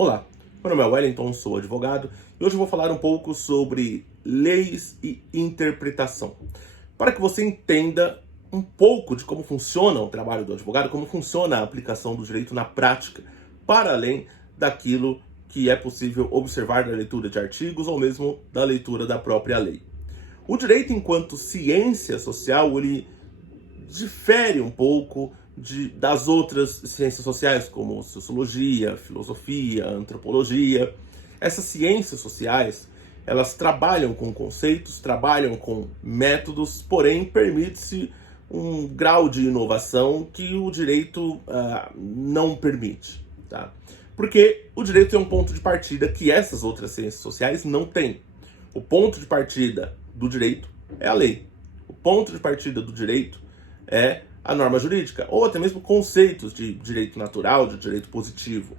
Olá, meu nome é Wellington, sou advogado e hoje eu vou falar um pouco sobre leis e interpretação, para que você entenda um pouco de como funciona o trabalho do advogado, como funciona a aplicação do direito na prática, para além daquilo que é possível observar da leitura de artigos ou mesmo da leitura da própria lei. O direito, enquanto ciência social, ele difere um pouco das outras ciências sociais, como sociologia, filosofia, antropologia. Essas ciências sociais, elas trabalham com conceitos, trabalham com métodos, porém permite-se um grau de inovação que o direito não permite. Tá? Porque o direito é um ponto de partida que essas outras ciências sociais não têm. O ponto de partida do direito é a lei. O ponto de partida do direito é a norma jurídica, ou até mesmo conceitos de direito natural, de direito positivo.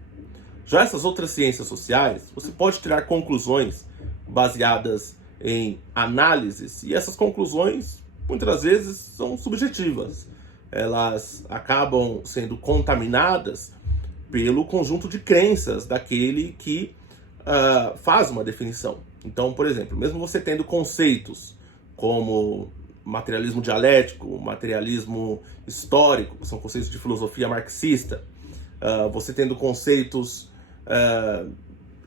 Já essas outras ciências sociais, você pode tirar conclusões baseadas em análises, e essas conclusões, muitas vezes, são subjetivas. Elas acabam sendo contaminadas pelo conjunto de crenças daquele que faz uma definição. Então, por exemplo, mesmo você tendo conceitos como materialismo dialético, materialismo histórico, que são conceitos de filosofia marxista, você tendo conceitos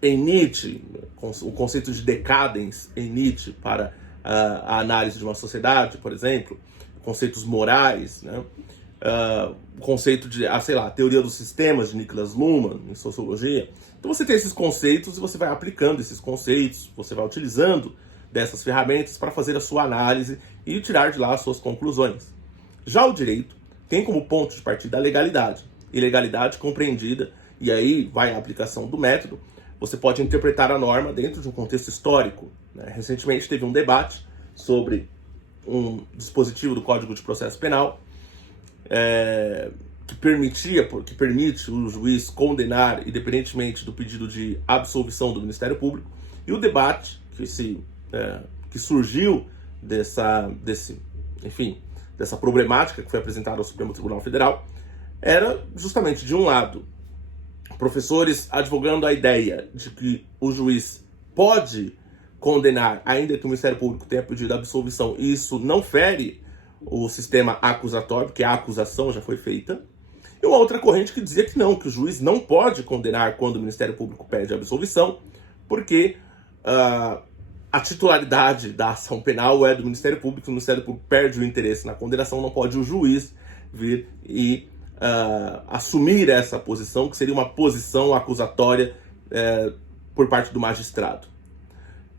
em Nietzsche, o conceito de decadence em Nietzsche para a análise de uma sociedade, por exemplo, conceitos morais, né? O conceito de, a teoria dos sistemas de Niklas Luhmann, em sociologia. Então você tem esses conceitos e você vai aplicando esses conceitos, você vai utilizando dessas ferramentas para fazer a sua análise e tirar de lá as suas conclusões. Já o direito tem como ponto de partida a legalidade. E legalidade compreendida, e aí vai a aplicação do método, você pode interpretar a norma dentro de um contexto histórico. Né? Recentemente teve um debate sobre um dispositivo do Código de Processo Penal que permite o juiz condenar, independentemente do pedido de absolvição do Ministério Público, e o debate que surgiu dessa problemática que foi apresentada ao Supremo Tribunal Federal era justamente, de um lado, professores advogando a ideia de que o juiz pode condenar, ainda que o Ministério Público tenha pedido absolvição, e isso não fere o sistema acusatório, porque a acusação já foi feita, e uma outra corrente que dizia que não, que o juiz não pode condenar quando o Ministério Público pede absolvição, porque a titularidade da ação penal é do Ministério Público, o Ministério Público perde o interesse na condenação, não pode o juiz vir e assumir essa posição, que seria uma posição acusatória por parte do magistrado.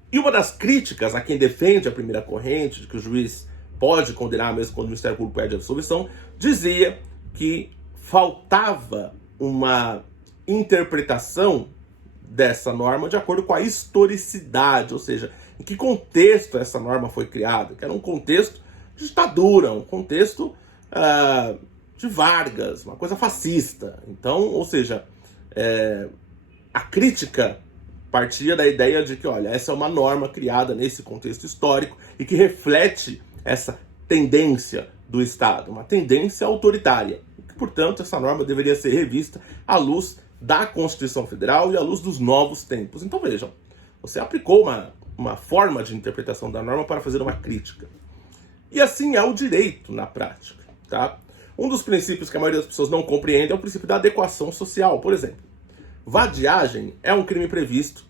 E uma das críticas a quem defende a primeira corrente, de que o juiz pode condenar mesmo quando o Ministério Público pede absolvição, dizia que faltava uma interpretação dessa norma de acordo com a historicidade, ou seja, em que contexto essa norma foi criada, que era um contexto de ditadura, um contexto de Vargas, uma coisa fascista. Então, ou seja, a crítica partia da ideia de que, olha, essa é uma norma criada nesse contexto histórico e que reflete essa tendência do Estado, uma tendência autoritária. E que, portanto, essa norma deveria ser revista à luz da Constituição Federal e à luz dos novos tempos. Então vejam, você aplicou uma forma de interpretação da norma para fazer uma crítica. E assim é o direito na prática. Tá? Um dos princípios que a maioria das pessoas não compreende é o princípio da adequação social. Por exemplo, vadiagem é um crime previsto,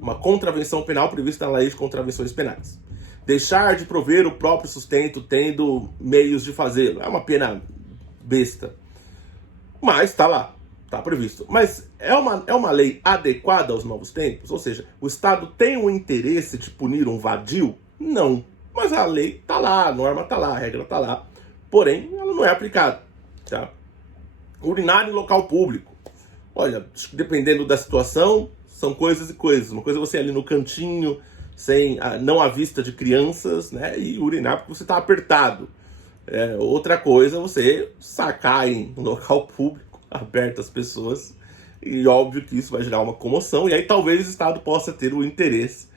uma contravenção penal prevista na Lei de Contravenções Penais. Deixar de prover o próprio sustento tendo meios de fazê-lo é uma pena besta. Mas está lá. Está previsto. Mas é uma lei adequada aos novos tempos? Ou seja, o Estado tem o interesse de punir um vadio? Não. Mas a lei está lá, a norma está lá, a regra está lá. Porém, ela não é aplicada. Tá? Urinar em local público. Olha, dependendo da situação, são coisas e coisas. Uma coisa é você ali no cantinho, não à vista de crianças, né, e urinar porque você está apertado. Outra coisa é você sacar em um local público, aberto às pessoas, e óbvio que isso vai gerar uma comoção, e aí talvez o Estado possa ter o interesse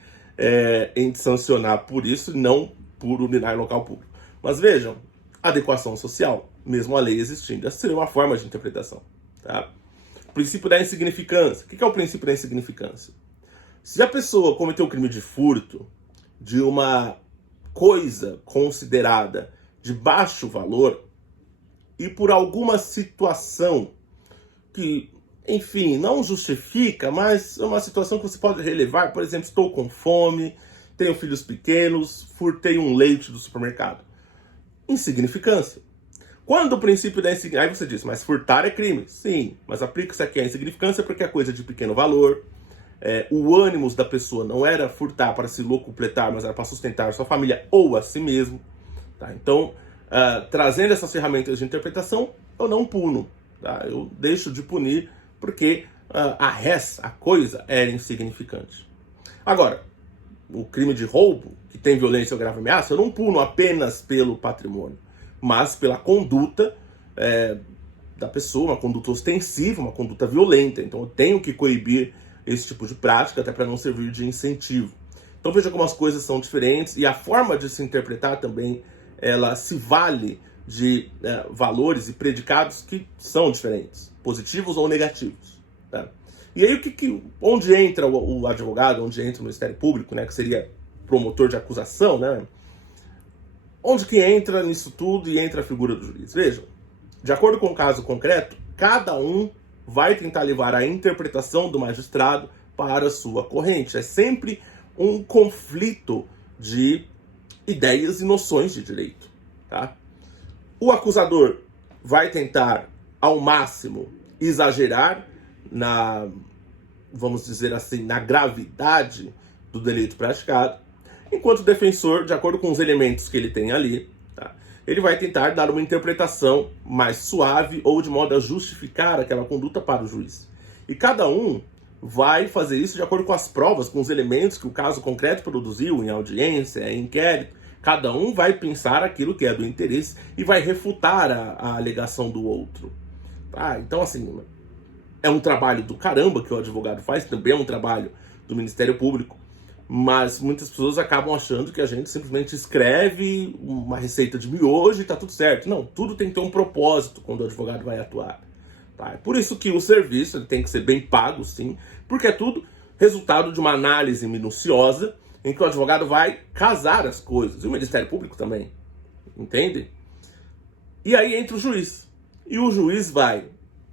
em sancionar por isso, e não por urinar em local público. Mas vejam, adequação social, mesmo a lei existindo, essa seria uma forma de interpretação. Tá? Princípio da insignificância. O que é o princípio da insignificância? Se a pessoa cometeu um crime de furto de uma coisa considerada de baixo valor e por alguma situação que, enfim, não justifica, mas é uma situação que você pode relevar, por exemplo, estou com fome, tenho filhos pequenos, furtei um leite do supermercado. Insignificância. Quando o princípio da insignificância... Aí você diz, mas furtar é crime. Sim, mas aplica-se aqui a insignificância porque é coisa de pequeno valor. O ânimo da pessoa não era furtar para se locupletar, mas era para sustentar sua família ou a si mesmo. Tá? Então, trazendo essas ferramentas de interpretação, eu não puno. Tá? Eu deixo de punir porque a coisa era insignificante. Agora, o crime de roubo, que tem violência ou grave ameaça, eu não puno apenas pelo patrimônio, mas pela conduta da pessoa, uma conduta ostensiva, uma conduta violenta. Então eu tenho que coibir esse tipo de prática, até para não servir de incentivo. Então veja como as coisas são diferentes e a forma de se interpretar também, ela se vale de valores e predicados que são diferentes, positivos ou negativos. Tá? E aí onde entra o advogado, onde entra o Ministério Público, né, que seria promotor de acusação, né? Onde que entra nisso tudo e entra a figura do juiz? Vejam, de acordo com o caso concreto, cada um vai tentar levar a interpretação do magistrado para a sua corrente. É sempre um conflito de ideias e noções de direito. Tá? O acusador vai tentar, ao máximo, exagerar vamos dizer assim, na gravidade do delito praticado, enquanto o defensor, de acordo com os elementos que ele tem ali, tá, ele vai tentar dar uma interpretação mais suave ou de modo a justificar aquela conduta para o juiz. E cada um vai fazer isso de acordo com as provas, com os elementos que o caso concreto produziu em audiência, em inquérito. Cada um vai pensar aquilo que é do interesse e vai refutar a alegação do outro. Tá? Então, assim, é um trabalho do caramba que o advogado faz, também é um trabalho do Ministério Público, mas muitas pessoas acabam achando que a gente simplesmente escreve uma receita de miojo e tá tudo certo. Não, tudo tem que ter um propósito quando o advogado vai atuar. Tá? É por isso que o serviço ele tem que ser bem pago, sim, porque é tudo resultado de uma análise minuciosa em que o advogado vai casar as coisas, e o Ministério Público também, entende? E aí entra o juiz, e o juiz vai,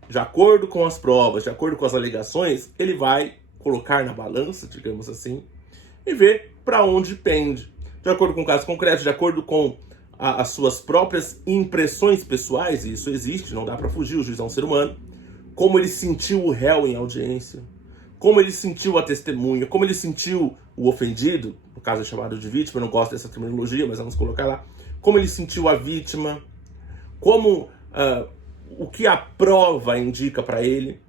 de acordo com as provas, de acordo com as alegações, ele vai colocar na balança, digamos assim, e ver para onde pende. De acordo com o caso concreto, de acordo com as suas próprias impressões pessoais, e isso existe, não dá para fugir, o juiz é um ser humano, como ele sentiu o réu em audiência, como ele sentiu a testemunha, como ele sentiu o ofendido, no caso é chamado de vítima, eu não gosto dessa terminologia, mas vamos colocar lá, como ele sentiu a vítima, como o que a prova indica para ele,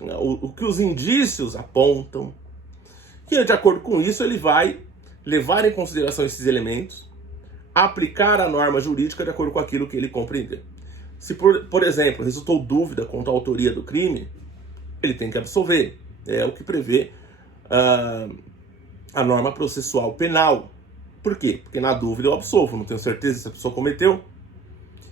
o que os indícios apontam, que de acordo com isso ele vai levar em consideração esses elementos, aplicar a norma jurídica de acordo com aquilo que ele compreender. Se, por exemplo, resultou dúvida quanto à autoria do crime, ele tem que absolver. É o que prevê a norma processual penal. Por quê? Porque na dúvida eu absolvo, não tenho certeza se a pessoa cometeu.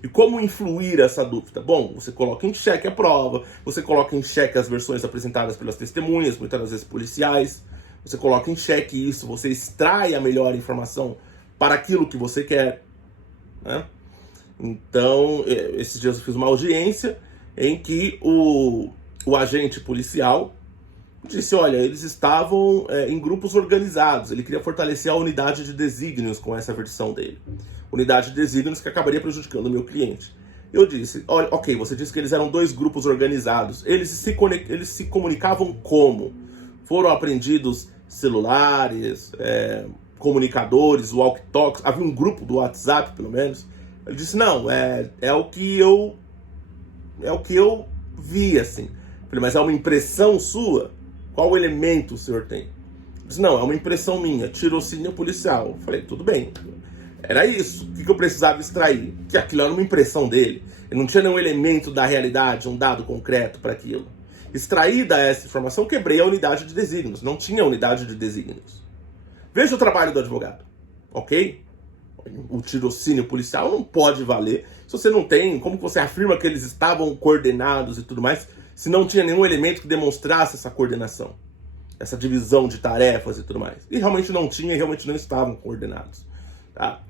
E como influir essa dúvida? Bom, você coloca em xeque a prova, você coloca em xeque as versões apresentadas pelas testemunhas, muitas vezes policiais, você coloca em xeque isso, você extrai a melhor informação para aquilo que você quer. Né? Então, esses dias eu fiz uma audiência em que o agente policial disse, olha, eles estavam em grupos organizados, ele queria fortalecer a unidade de desígnios com essa versão dele. Unidade de desígnios que acabaria prejudicando o meu cliente. Eu disse, olha, ok, você disse que eles eram 2 grupos organizados, eles se comunicavam como? Foram apreendidos celulares, comunicadores, walkie-talkies, havia um grupo do WhatsApp, pelo menos. Ele disse, não, é o que eu vi, assim. Eu falei, mas é uma impressão sua? Qual elemento o senhor tem? Ele disse, não, é uma impressão minha, tirocínio policial. Eu falei, tudo bem. Era isso. O que eu precisava extrair? Que aquilo era uma impressão dele. Ele não tinha nenhum elemento da realidade, um dado concreto para aquilo. Extraída essa informação, quebrei a unidade de desígnios. Não tinha unidade de desígnios. Veja o trabalho do advogado. Ok? O tirocínio policial não pode valer se você não tem, como você afirma que eles estavam coordenados e tudo mais, se não tinha nenhum elemento que demonstrasse essa coordenação, essa divisão de tarefas e tudo mais. E realmente não tinha, e realmente não estavam coordenados. Tá?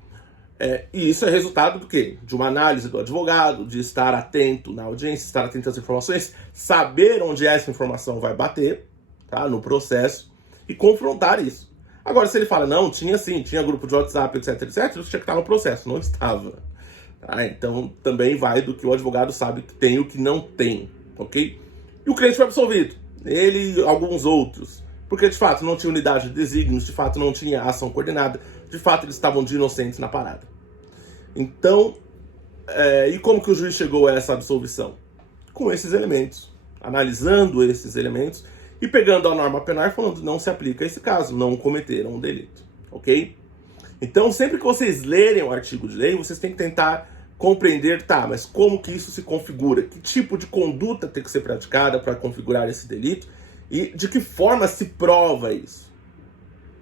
E isso é resultado do quê? De uma análise do advogado, de estar atento na audiência, estar atento às informações, saber onde essa informação vai bater, tá, no processo, e confrontar isso. Agora, se ele fala, não, tinha sim, tinha grupo de WhatsApp, etc, etc, isso tinha que estar no processo, não estava. Tá? Então, também vai do que o advogado sabe que tem e o que não tem, ok? E o cliente foi absolvido, ele e alguns outros, porque de fato não tinha unidade de desígnios, de fato não tinha ação coordenada, de fato eles estavam de inocentes na parada. Então, e como que o juiz chegou a essa absolvição? Com esses elementos, analisando esses elementos e pegando a norma penal e falando, não se aplica a esse caso, não cometeram um delito, ok? Então, sempre que vocês lerem o artigo de lei, vocês têm que tentar compreender, tá, mas como que isso se configura? Que tipo de conduta tem que ser praticada para configurar esse delito? E de que forma se prova isso?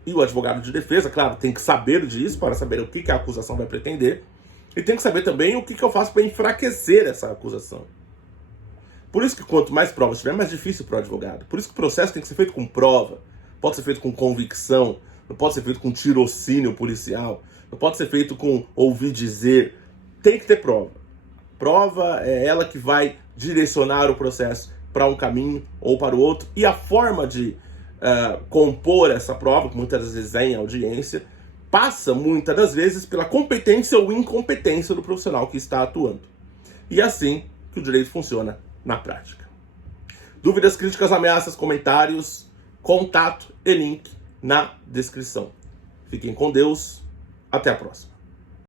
E o advogado de defesa, claro, tem que saber disso para saber o que a acusação vai pretender. E tem que saber também o que eu faço para enfraquecer essa acusação. Por isso que quanto mais provas tiver, mais difícil para o advogado. Por isso que o processo tem que ser feito com prova, pode ser feito com convicção, não pode ser feito com tirocínio policial, não pode ser feito com ouvir dizer. Tem que ter prova. Prova é ela que vai direcionar o processo para um caminho ou para o outro. E a forma de compor essa prova, que muitas vezes é em audiência, passa muitas das vezes pela competência ou incompetência do profissional que está atuando. E é assim que o direito funciona na prática. Dúvidas, críticas, ameaças, comentários, contato e link na descrição. Fiquem com Deus. Até a próxima.